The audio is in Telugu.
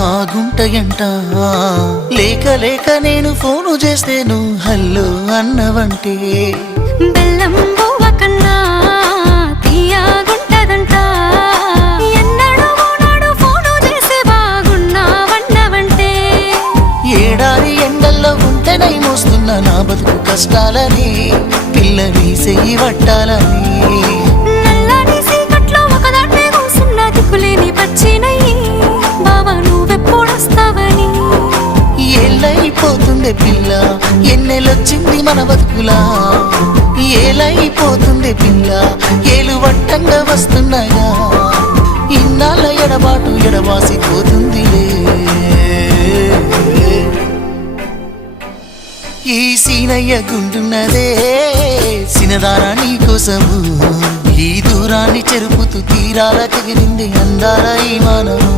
బాగుంటాయంట లేక లేక నేను ఫోను చేస్తే నువ్వు హల్లో అన్నవంటే బెల్లం బువ్వ కన్నా తీయగుంటదంట ఎన్నడూ నాడు ఫోను చేసి బాగున్నావన్నవంటే ఏడాది ఎండల్లో ఉంటేనై మోస్తున్న నా బతుకు కష్టాలని పిల్లని చెయ్యి పట్టాలని నల్లని సీకట్లో ఒకదాన్నే కూసున్న దిక్కులేని పచ్చినయ్యి బావా నువ్వెప్పుడొస్తావని ఏళ్ళైపోతుంది పిల్ల ఎన్నెలొచ్చింది మన బతుకులా ఏలైపోతుంది పిల్ల ఏలు వట్టంగా వస్తున్నాయా ఇన్నాళ్ళ ఎడబాటు ఎడబాసిపోతుందిలే ఈ సీనయ్య గుంటున్నదే సినదారా నీ కోసము ఈ దూరాన్ని చెరుపుతూ తీరాల తెగిరింది అందాల ఈ మానవు